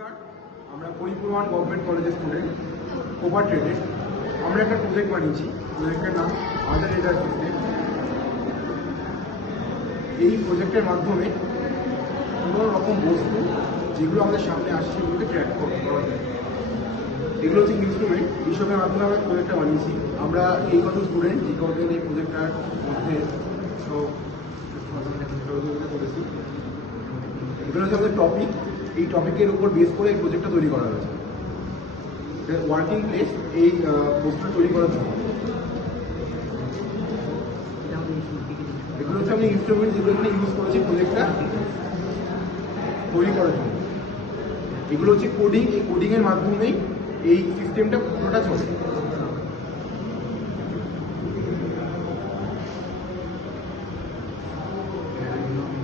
নমস্কার, আমরা পরিপূর্ণ গভর্নমেন্ট কলেজের স্টুডেন্ট কোপার ট্রেডে। আমরা একটা প্রজেক্ট বানিয়েছি, প্রজেক্টের নাম আদার রেডার সিস্টেম। এই প্রজেক্টের মাধ্যমে কোনো রকম বস্তু যেগুলো আমাদের সামনে আসছে সেগুলোকে ট্র্যাক করা যায়। এগুলো হচ্ছে ইনস্ট্রুমেন্ট, এইসবের মাধ্যমে আমরা প্রজেক্টটা বানিয়েছি। আমরা এই কত স্টুডেন্ট যে কতদিন এই প্রজেক্টটার মধ্যে করেছি। এগুলো হচ্ছে আমাদের টপিক, এই টপিকের উপর বেস করে এই প্রজেক্টটা তৈরি করা হয়েছে। ওয়ার্কিং প্লেস এই বস্তুটা তৈরি করার জন্য। এগুলো হচ্ছে আমি ইনস্ট্রুমেন্ট যেগুলো এখানে ইউজ করেছি প্রজেক্টটা তৈরি করার জন্য। এগুলো হচ্ছে কোডিং, এই কোডিংয়ের মাধ্যমেই এই সিস্টেমটা পুরোটা চলে।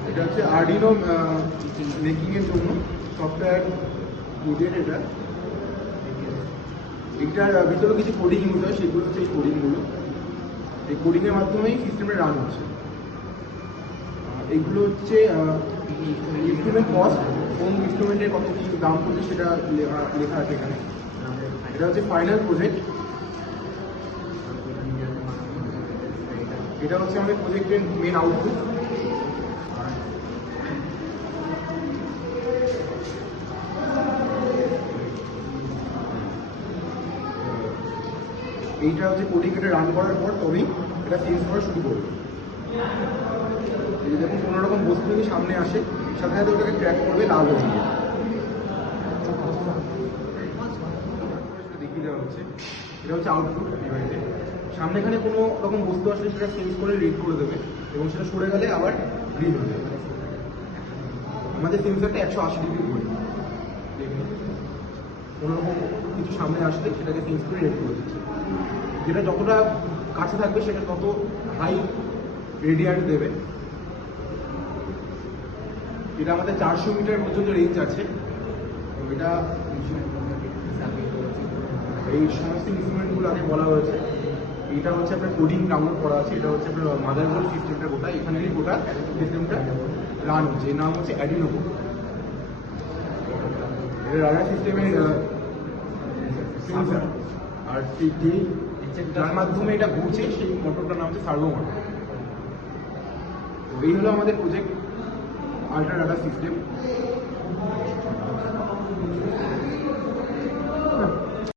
এটা হচ্ছে আরডিনো মেকিং এর জন্য সফটওয়্যার কোডের। এটার ভিতরে কিছু কোডিং ইউজ হয়, সেগুলো হচ্ছে এই কোডিংগুলো। এই কোডিংয়ের মাধ্যমেই সিস্টেমটা রান হচ্ছে। এইগুলো হচ্ছে ইনস্ট্রুমেন্ট কস্ট, কোন ইনস্ট্রুমেন্টের কত কি দাম পড়ছে সেটা লেখা আছে এখানে। এটা হচ্ছে ফাইনাল প্রজেক্ট। এটা হচ্ছে আমাদের প্রজেক্টের মেন আউটপুট। এইটা হচ্ছে কোডিং, এটা রান করার পর তবেই এটা চেঞ্জ করা শুরু করবে। যদি দেখুন কোনো রকম বস্তু যদি সামনে আসে, সাথে সাথে ওটাকে ট্র্যাক করবে লাল হয়ে গিয়ে। দেখিয়ে দেওয়া হচ্ছে, এটা হচ্ছে আউটপুট। ডিভাইসে সামনে এখানে কোনো রকম বস্তু আসলে সেটা চেঞ্জ করে রিড করে দেবে এবং সেটা সরে গেলে আবার গ্রিন হয়ে যাবে। আমাদের সেন্সারটা 180° ঘুরে, কোনো রকম কিছু সামনে আসলে সেটাকে চেঞ্জ করে রেড করে দিচ্ছে। যেটা যতটা কাছে থাকবে সেটা তত হাই রেডিয়ান্ট দেবে। এটা আমাদের 400 মিটার পর্যন্ত রেঞ্জ আছে। এটা এই সমস্ত ইনস্ট্রুমেন্টগুলো আগে বলা হয়েছে। এটা হচ্ছে আপনার কোডিং ডাউনলোড করা আছে। এটা হচ্ছে আপনার মাদারবোর্ড সিস্টেমটা গোটা, এখানেই গোটা সিস্টেমটা রান হচ্ছে। এর নাম হচ্ছে অ্যাডিনো বোর্ড। এটা রাডার সিস্টেমের সেন্সার, আর যার মাধ্যমে এটা ঘুরছে সেই মোটরটার নাম হচ্ছে সার্ভো মোটর। এই হলো আমাদের প্রজেক্ট আল্ট্রা রাডার সিস্টেম।